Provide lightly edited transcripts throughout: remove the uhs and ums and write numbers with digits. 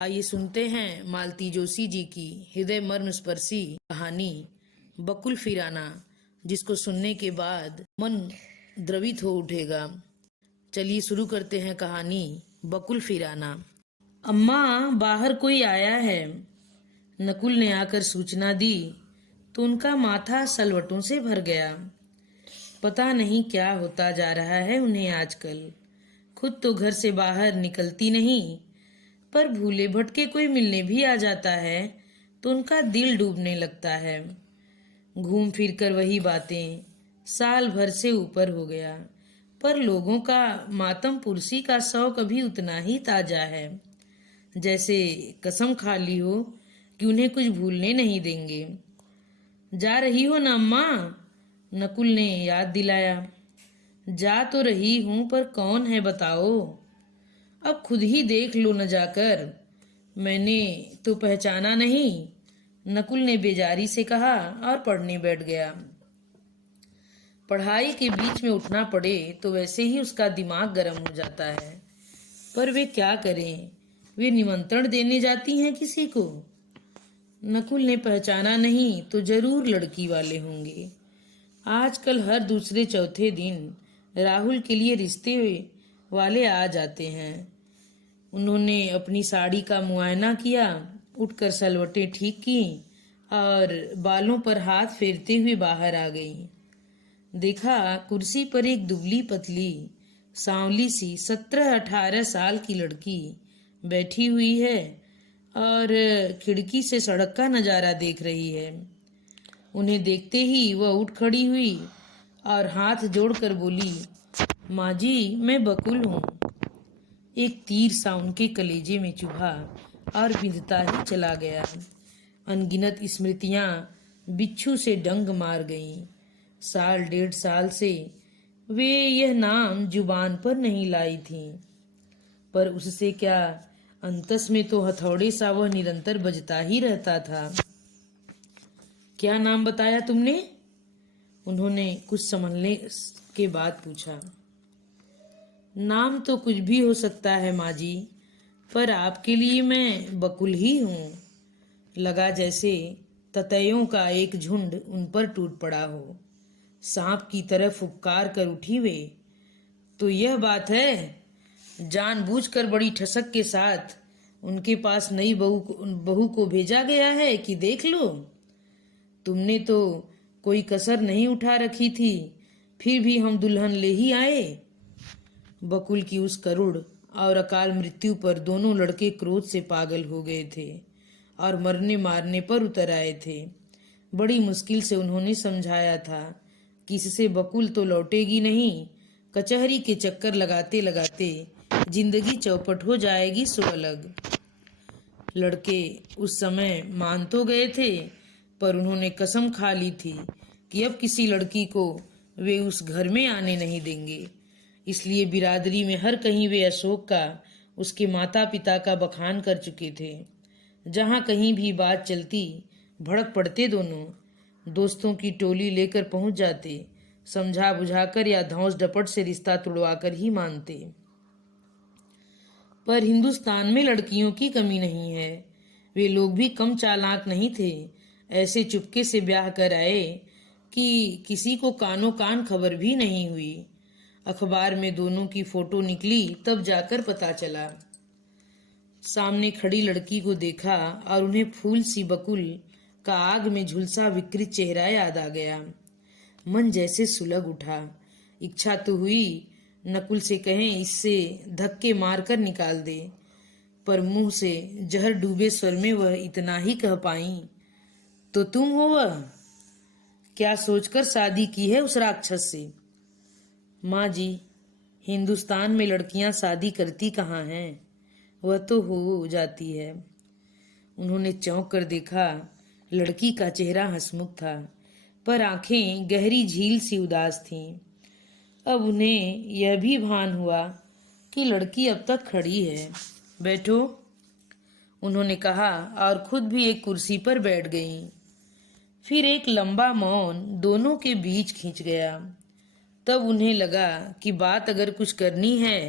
आइए सुनते हैं मालती जोशी जी की हृदय मर्म स्पर्शी कहानी बकुल फिराना, जिसको सुनने के बाद मन द्रवित हो उठेगा। चलिए शुरू करते हैं कहानी बकुल फिराना। अम्मा, बाहर कोई आया है। नकुल ने आकर सूचना दी तो उनका माथा सलवटों से भर गया। पता नहीं क्या होता जा रहा है उन्हें आजकल। खुद तो घर से बाहर निकलती नहीं, पर भूले भटके कोई मिलने भी आ जाता है तो उनका दिल डूबने लगता है। घूम फिर कर वही बातें, साल भर से ऊपर हो गया, पर लोगों का मातम पुरसी का शौक अभी उतना ही ताजा है, जैसे कसम खा ली हो कि उन्हें कुछ भूलने नहीं देंगे। जा रही हो ना अम्मा? नकुल ने याद दिलाया। जा तो रही हूं, पर कौन है बताओ। अब खुद ही देख लो न जाकर। मैंने तो पहचाना नहीं, नकुल ने बेजारी से कहा और पढ़ने बैठ गया। पढ़ाई के बीच में उठना पड़े तो वैसे ही उसका दिमाग गर्म हो जाता है, पर वे क्या करें, वे निमंत्रण देने जाती हैं किसी को। नकुल ने पहचाना नहीं तो जरूर लड़की वाले होंगे। आजकल हर दूसरे चौथे दिन राहुल के लिए रिश्ते वाले आ जाते हैं। उन्होंने अपनी साड़ी का मुआयना किया, उठकर सलवटें ठीक की और बालों पर हाथ फेरते हुए बाहर आ गई। देखा, कुर्सी पर एक दुबली पतली सांवली सी 17-18 साल की लड़की बैठी हुई है और खिड़की से सड़क का नजारा देख रही है। उन्हें देखते ही वह उठ खड़ी हुई और हाथ जोड़कर बोली, माँ जी, मैं बकुल हूँ। एक तीर सा उनके कलेजे में चुभा और बिंधता ही चला गया। अनगिनत स्मृतियां बिच्छू से डंग मार गईं। साल 1.5 साल से वे यह नाम जुबान पर नहीं लाई थीं, पर उससे क्या, अंतस में तो हथौड़े सा वह निरंतर बजता ही रहता था। क्या नाम बताया तुमने? उन्होंने कुछ समझने के बाद पूछा। नाम तो कुछ भी हो सकता है माँ जी, पर आपके लिए मैं बकुल ही हूँ। लगा जैसे ततैयों का एक झुंड उन पर टूट पड़ा हो। सांप की तरह फुफकार कर उठी वे। तो यह बात है, जानबूझकर बड़ी ठसक के साथ उनके पास नई बहू को भेजा गया है कि देख लो। तुमने तो कोई कसर नहीं उठा रखी थी, फिर भी हम दुल्हन ले ही आए। बकुल की उस करुण और अकाल मृत्यु पर दोनों लड़के क्रोध से पागल हो गए थे और मरने मारने पर उतर आए थे। बड़ी मुश्किल से उन्होंने समझाया था कि इससे बकुल तो लौटेगी नहीं, कचहरी के चक्कर लगाते लगाते जिंदगी चौपट हो जाएगी सो अलग। लड़के उस समय मान तो गए थे, पर उन्होंने कसम खा ली थी कि अब किसी लड़की को वे उस घर में आने नहीं देंगे। इसलिए बिरादरी में हर कहीं वे अशोक का, उसके माता पिता का बखान कर चुके थे। जहां कहीं भी बात चलती, भड़क पड़ते दोनों। दोस्तों की टोली लेकर पहुंच जाते, समझा बुझाकर या धौंस डपट से रिश्ता तुड़वाकर ही मानते। पर हिंदुस्तान में लड़कियों की कमी नहीं है। वे लोग भी कम चालाक नहीं थे। ऐसे चुपके से ब्याह कर आए कि किसी को कानो कान खबर भी नहीं हुई। अखबार में दोनों की फोटो निकली तब जाकर पता चला। सामने खड़ी लड़की को देखा और उन्हें फूल सी बकुल का आग में झुलसा विकृत चेहरा याद आ गया। मन जैसे सुलग उठा। इच्छा तो हुई नकुल से कहें इससे धक्के मारकर निकाल दे, पर मुंह से जहर डूबे स्वर में वह इतना ही कह पाई, तो तुम हो वह? क्या सोचकर शादी की है उस राक्षस से? माँ जी, हिंदुस्तान में लड़कियां शादी करती कहाँ हैं, वह तो हो जाती है। उन्होंने चौंक कर देखा। लड़की का चेहरा हंसमुख था, पर आंखें गहरी झील सी उदास थीं। अब उन्हें यह भी भान हुआ कि लड़की अब तक खड़ी है। बैठो, उन्होंने कहा और खुद भी एक कुर्सी पर बैठ गईं। फिर एक लंबा मौन दोनों के बीच खिंच गया। तब उन्हें लगा कि बात अगर कुछ करनी है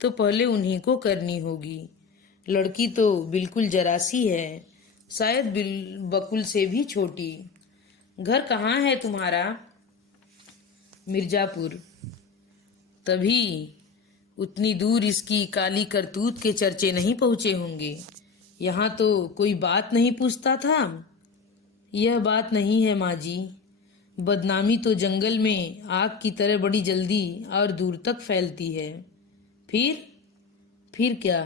तो पहले उन्हीं को करनी होगी। लड़की तो बिल्कुल जरासी है, शायद बकुल से भी छोटी। घर कहाँ है तुम्हारा? मिर्जापुर। तभी उतनी दूर इसकी काली करतूत के चर्चे नहीं पहुंचे होंगे। यहाँ तो कोई बात नहीं पूछता था। यह बात नहीं है माँ जी। बदनामी तो जंगल में आग की तरह बड़ी जल्दी और दूर तक फैलती है। फिर क्या?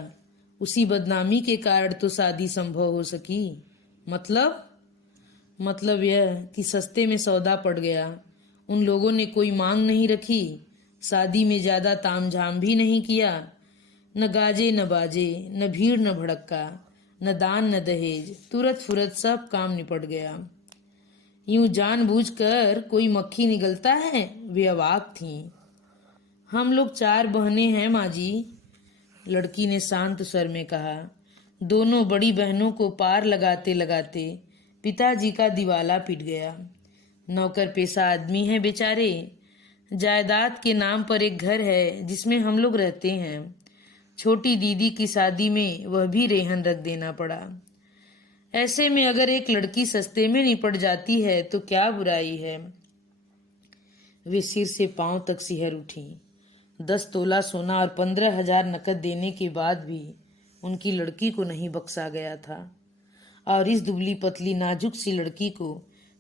उसी बदनामी के कारण तो शादी संभव हो सकी। मतलब यह कि सस्ते में सौदा पड़ गया। उन लोगों ने कोई मांग नहीं रखी, शादी में ज्यादा तामझाम भी नहीं किया। न गाजे न बाजे, न भीड़ न भड़क्का, न दान न दहेज, तुरत फुरत सब काम निपट गया। यूं जानबूझकर कोई मक्खी निगलता है? वे अवाक थीं। हम लोग 4 बहनें हैं माँ जी, लड़की ने शांत स्वर में कहा। दोनों बड़ी बहनों को पार लगाते लगाते पिताजी का दिवाला पिट गया। नौकर पेशा आदमी हैं बेचारे। जायदाद के नाम पर एक घर है जिसमें हम लोग रहते हैं। छोटी दीदी की शादी में वह भी रेहन रख देना पड़ा। ऐसे में अगर एक लड़की सस्ते में निपट जाती है तो क्या बुराई है। वे सिर से पांव तक सिहर उठी। 10 तोला सोना और 15,000 नकद देने के बाद भी उनकी लड़की को नहीं बख्शा गया था, और इस दुबली पतली नाजुक सी लड़की को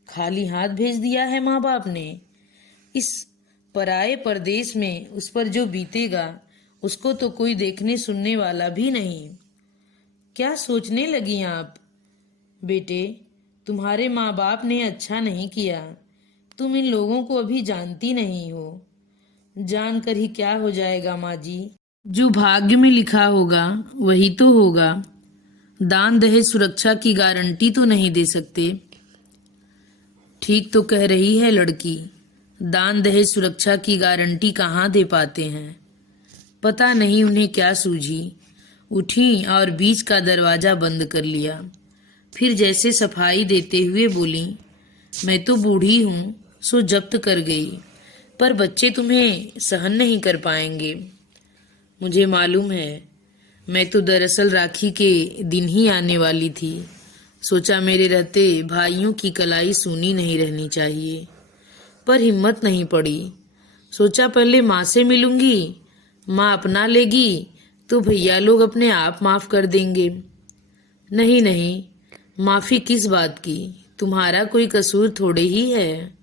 खाली हाथ भेज दिया है माँ बाप ने। इस पराए परदेश में उस पर जो बीतेगा उसको तो कोई देखने सुनने वाला भी नहीं। क्या सोचने लगी आप? बेटे, तुम्हारे माँ बाप ने अच्छा नहीं किया। तुम इन लोगों को अभी जानती नहीं हो। जानकर ही क्या हो जाएगा माँ जी? जो भाग्य में लिखा होगा वही तो होगा। दान दहेज सुरक्षा की गारंटी तो नहीं दे सकते। ठीक तो कह रही है लड़की। दान दहेज सुरक्षा की गारंटी कहाँ दे पाते हैं। पता नहीं उन्हें क्या सूझी। उठी और बीच का दरवाजा बंद कर लिया। फिर जैसे सफाई देते हुए बोली, मैं तो बूढ़ी हूँ सो जब्त कर गई, पर बच्चे तुम्हें सहन नहीं कर पाएंगे। मुझे मालूम है। मैं तो दरअसल राखी के दिन ही आने वाली थी। सोचा मेरे रहते भाइयों की कलाई सूनी नहीं रहनी चाहिए, पर हिम्मत नहीं पड़ी। सोचा पहले माँ से मिलूंगी, माँ अपना लेगी तो भैया लोग अपने आप माफ कर देंगे। नहीं, माफी किस बात की? तुम्हारा कोई कसूर थोड़े ही है।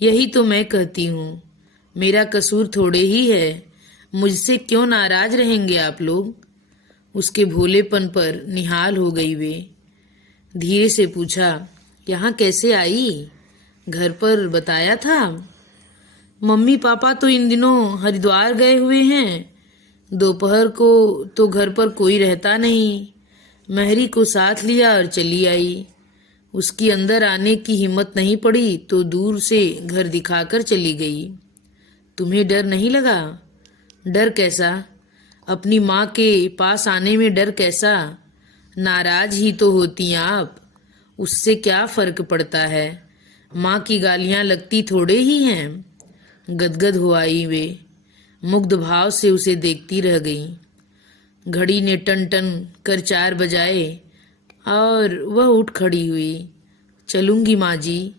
यही तो मैं कहती हूँ, मेरा कसूर थोड़े ही है। मुझसे क्यों नाराज रहेंगे आप लोग? उसके भोलेपन पर निहाल हो गई वे। धीरे से पूछा, यहाँ कैसे आई? घर पर बताया था? मम्मी पापा तो इन दिनों हरिद्वार गए हुए हैं। दोपहर को तो घर पर कोई रहता नहीं। महरी को साथ लिया और चली आई। उसकी अंदर आने की हिम्मत नहीं पड़ी तो दूर से घर दिखाकर चली गई। तुम्हें डर नहीं लगा? डर कैसा? अपनी माँ के पास आने में डर कैसा? नाराज ही तो होती आप। उससे क्या फर्क पड़ता है? माँ की गालियां लगती थोड़े ही हैं। गदगद हो आई वे। मुग्ध भाव से उसे देखती रह गई। घड़ी ने टन टन कर 4 बजाए और वह उठ खड़ी हुई। चलूंगी माँ जी,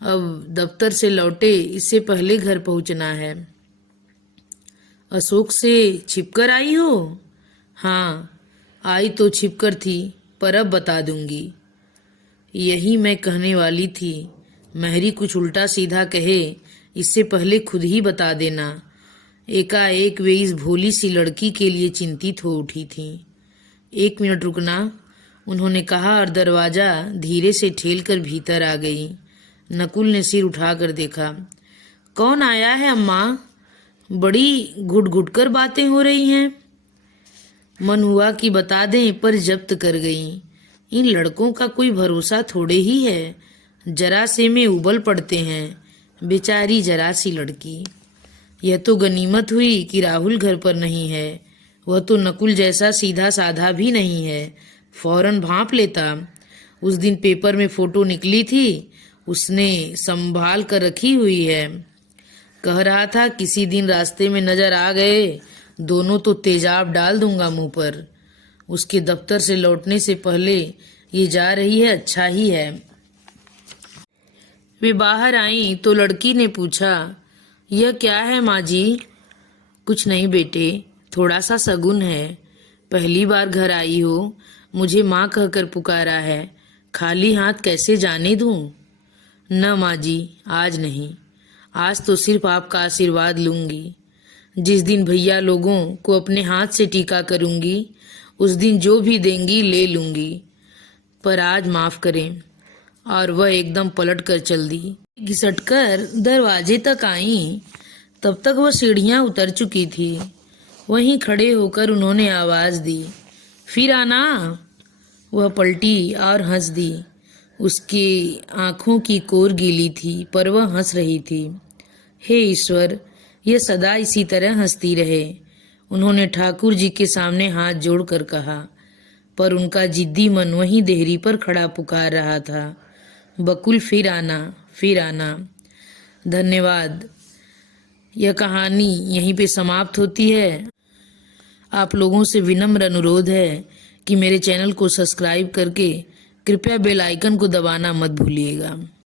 अब दफ्तर से लौटे इससे पहले घर पहुंचना है। अशोक से छिपकर आई हो? हाँ, आई तो छिपकर थी, पर अब बता दूंगी। यही मैं कहने वाली थी। महरी कुछ उल्टा सीधा कहे इससे पहले खुद ही बता देना। एकाएक वे इस भोली सी लड़की के लिए चिंतित हो उठी थी। 1 मिनट रुकना, उन्होंने कहा और दरवाजा धीरे से ठेलकर भीतर आ गई। नकुल ने सिर उठाकर देखा। कौन आया है अम्मा? बड़ी घुट घुट कर बातें हो रही हैं। मन हुआ कि बता दें, पर जब्त कर गईं। इन लड़कों का कोई भरोसा थोड़े ही है। जरा से में उबल पड़ते हैं। बेचारी जरा सी लड़की। यह तो गनीमत हुई कि राहुल घर पर नहीं है। वह तो नकुल जैसा सीधा साधा भी नहीं है, फौरन भांप लेता। उस दिन पेपर में फोटो निकली थी, उसने संभाल कर रखी हुई है। कह रहा था किसी दिन रास्ते में नजर आ गए दोनों तो तेजाब डाल दूंगा मुंह पर। उसके दफ्तर से लौटने से पहले ये जा रही है, अच्छा ही है। वे बाहर आईं तो लड़की ने पूछा, यह क्या है माँ जी? कुछ नहीं बेटे, थोड़ा सा शगुन है। पहली बार घर आई हो, मुझे माँ कहकर पुकारा है, खाली हाथ कैसे जाने दूं? न माँ जी, आज नहीं। आज तो सिर्फ आपका आशीर्वाद लूंगी। जिस दिन भैया लोगों को अपने हाथ से टीका करूंगी, उस दिन जो भी देंगी ले लूंगी, पर आज माफ करें। और वह एकदम पलट कर चल दी। घिसटकर दरवाजे तक आईं, तब तक वह सीढ़ियां उतर चुकी थी। वहीं खड़े होकर उन्होंने आवाज दी, फिर आना। वह पलटी और हंस दी। उसकी आंखों की कोर गीली थी, पर वह हंस रही थी। हे ईश्वर, यह सदा इसी तरह हंसती रहे, उन्होंने ठाकुर जी के सामने हाथ जोड़कर कहा। पर उनका जिद्दी मन वहीं देहरी पर खड़ा पुकार रहा था, बकुल फिर आना, फिर आना। धन्यवाद। यह कहानी यहीं पे समाप्त होती है। आप लोगों से विनम्र अनुरोध है कि मेरे चैनल को सब्सक्राइब करके कृपया बेल आइकन को दबाना मत भूलिएगा।